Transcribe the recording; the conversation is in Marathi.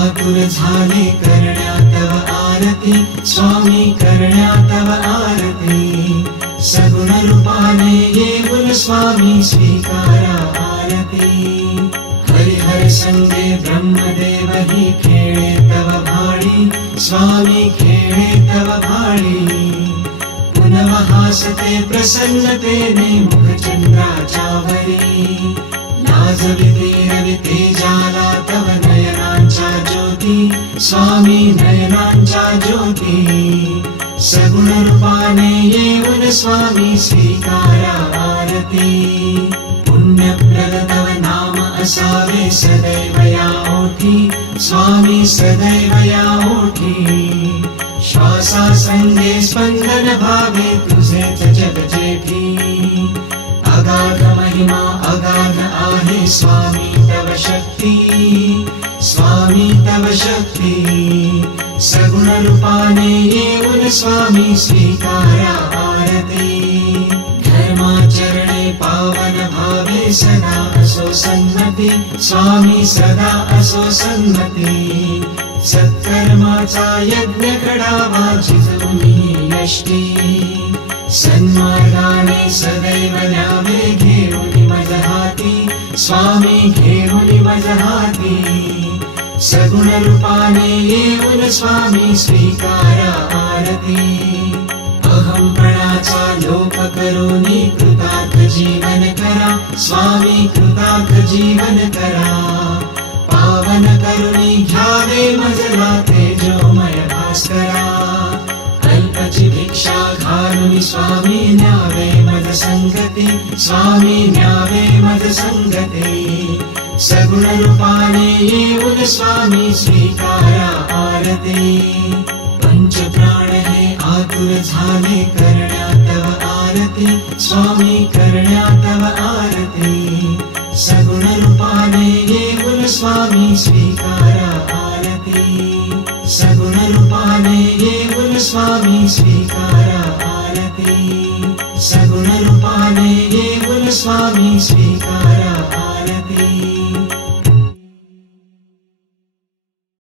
आतुर झाले करण्या तव आरती स्वामी करण्या तव आरती सगुण रूपाने येऊन स्वामी स्वीकारा आरती हरिहर संगे ब्रह्मदेव ही खेळे तव भाळी स्वामी खेळे तव भाळी पुनव हासते प्रसन्नतेने मुखचंद्राच्यावरी लाजविते रविते जाला तव नयनांच्या ज्योती स्वामी नयनांच्या ज्योती सगुण रूपाने येऊन स्वामी स्वीकारा आरती पुण्यप्रद तव नाम असावे सदैव या ओठी स्वामी सदैव या ओठी श्वासा संगे स्पंदन भावे तुझेच जग जेठी अगाध महिमा अगाध आहे स्वामी तव शक्ती स्वामी तव शक्ती सगुण रूपाने येऊन स्वामी स्वीकारा आरती धर्माचरणे पावन भावे सदा असो सन्मती स्वामी सदा असो सन्मती सत्कर्माचा यज्ञ घडावा जिजवून यष्टी सन्मार्गाने सदैव न्यावे घेऊन मज हाती स्वामी घेऊन मज हाती सगुण रूपाने येऊन स्वामी स्वीकारा आरती अहंपणाचा लोप करूनी कृतार्थ जीवन करा स्वामी कृतार्थ जीवन करा पावन करुणी घ्यावे मजला तेजोमय भास्करा अल्पची भिक्षा घालून स्वामी न्यावे मज संगती स्वामी न्यावे मज संगती सगुण रूपाने येऊन स्वामी स्वीकारा आरती पंच प्राण हे आतुर झाले करण्या तव आरती स्वामी करण्या तव आरती सगुण रूपाने येऊन स्वामी स्वीकारा आरती सगुण रूपाने येऊन स्वामी स्वीकारा आरती सगुण रूपाने येऊन स्वामी स्वीकारा